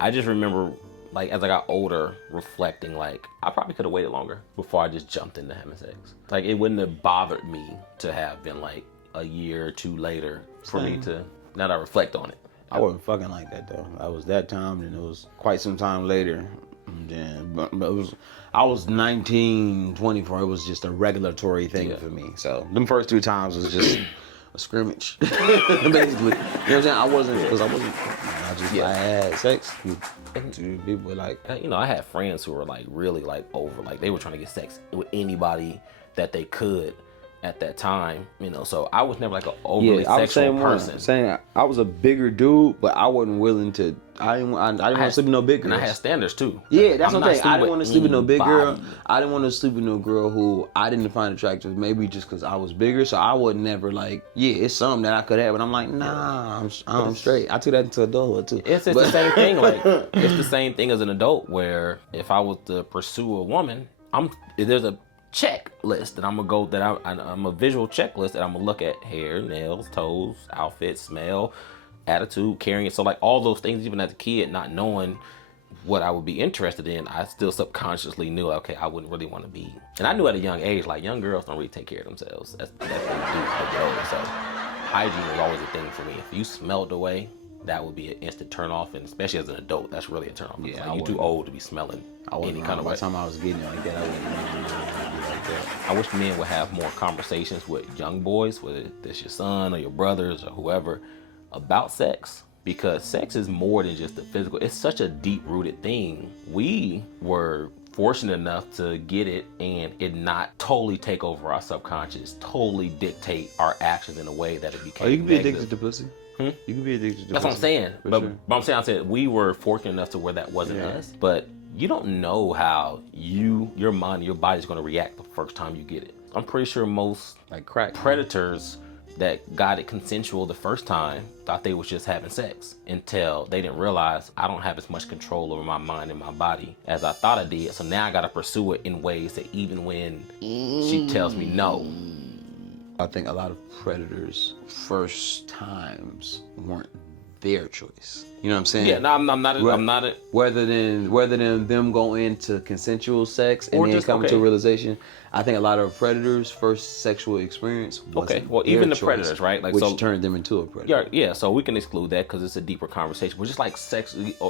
I just remember, like, as I got older, reflecting, like, I probably could have waited longer before I just jumped into having sex. Like, it wouldn't have bothered me to have been, like, a year or two later for me to, now that I reflect on it. I wasn't fucking like that, though. I was that time, and it was quite some time later. And then, but it was, I was 19, 24. It was just a regulatory thing for me. So, them first 2 times was just a scrimmage, basically. You know what I'm saying? I had sex with 2 people, like. You know, I had friends who were, like, really, like, over. Like, they were trying to get sex with anybody that they could at that time, you know, so I was never like an overly sexual person. Saying I was a bigger dude, but I wasn't willing to. I didn't want to sleep with no big girls. And I had standards too. Yeah, that's what I'm saying. I didn't want to sleep with no big girl. I didn't want to sleep with no girl who I didn't find attractive. Maybe just because I was bigger, so I would never like. Yeah, it's something that I could have, but I'm like, nah, I'm straight. I took that into adulthood too. It's the same thing. Like, it's the same thing as an adult, where if I was to pursue a woman, there's a checklist that I'm gonna go, that I'm a visual checklist that I'm gonna look at: hair, nails, toes, outfit, smell, attitude, carrying it. So like all those things, even as a kid, not knowing what I would be interested in, I still subconsciously knew, okay, I wouldn't really want to be. And I knew at a young age, like, young girls don't really take care of themselves. That's what they do as they get older. So hygiene was always a thing for me. If you smelled the way, that would be an instant turn off, and especially as an adult, that's really a turn off. Yeah, like, you're too old to be smelling any kind of way. By the time I was getting it like that, I wouldn't be like that. I wish men would have more conversations with young boys, whether it's your son or your brothers or whoever, about sex, because sex is more than just the physical. It's such a deep-rooted thing. We were fortunate enough to get it and it not totally take over our subconscious, totally dictate our actions in a way that it became you can be negative. addicted to pussy. You can be addicted to That's pussy. what I'm saying. But, sure. but I'm saying we were fortunate enough to where that wasn't us. But you don't know how your mind, your body's going to react the first time you get it. I'm pretty sure most like crack predators that got it consensual the first time thought they was just having sex, until they didn't realize I don't have as much control over my mind and my body as I thought I did. So now I got to pursue it in ways that even when she tells me no. I think a lot of predators' first times weren't their choice. You know what I'm saying? Yeah, no, I'm not. Whether than them going into consensual sex and or then just coming to a realization, I think a lot of predators' first sexual experience wasn't well, their even the choice, predators, right? Like, which so turned them into a predator. Yeah. So we can exclude that because it's a deeper conversation. But just like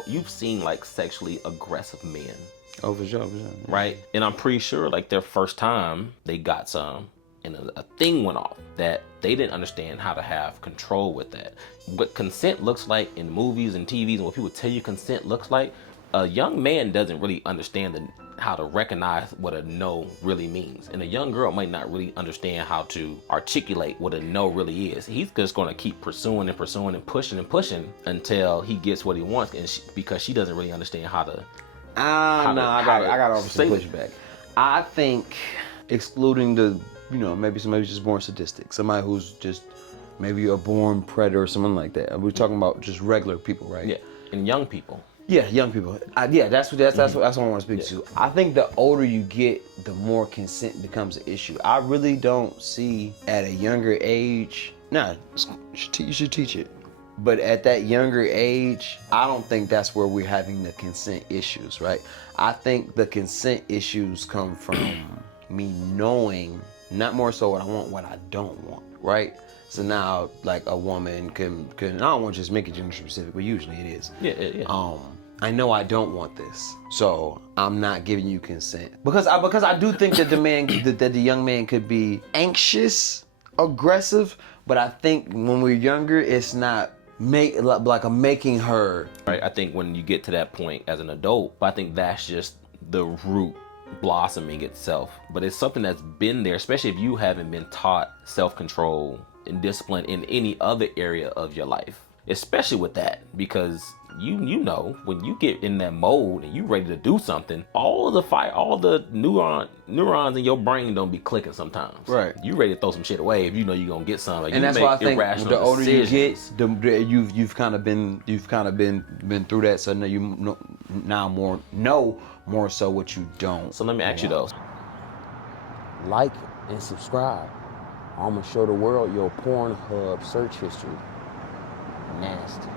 you've seen like sexually aggressive men. Oh, for sure. Right, and I'm pretty sure like their first time they got some, and a thing went off that they didn't understand how to have control with that. What consent looks like in movies and TVs, and what people tell you consent looks like, a young man doesn't really understand how to recognize what a no really means. And a young girl might not really understand how to articulate what a no really is. He's just going to keep pursuing and pushing until he gets what he wants, and because she doesn't really understand how to. I got offer some pushback. I think excluding the, maybe somebody's just born sadistic, somebody who's just maybe a born predator or something like that. We're talking about just regular people, right? Yeah, and young people. Yeah, young people. That's what I want to speak to. I think the older you get, the more consent becomes an issue. I really don't see at a younger age. You should teach it. But at that younger age, I don't think that's where we're having the consent issues, right? I think the consent issues come from me knowing, not more so what I want, what I don't want, right? So now, like, a woman can I don't want to just make it gender specific, but usually it is. Yeah. I know I don't want this, so I'm not giving you consent because I do think that the young man could be anxious, aggressive, but I think when we're younger, it's not making her. Right. I think when you get to that point as an adult, I think that's just the root blossoming itself. But it's something that's been there, especially if you haven't been taught self-control and discipline in any other area of your life, especially with that, because you know when you get in that mode and you ready to do something, all the neurons in your brain don't be clicking sometimes. Right. You ready to throw some shit away if you know you're gonna get some. And that's why I think the older you get, you've kind of been through that, so now you know more so what you don't. So let me ask you though. Like and subscribe. I'm gonna show the world your Pornhub search history. Nasty.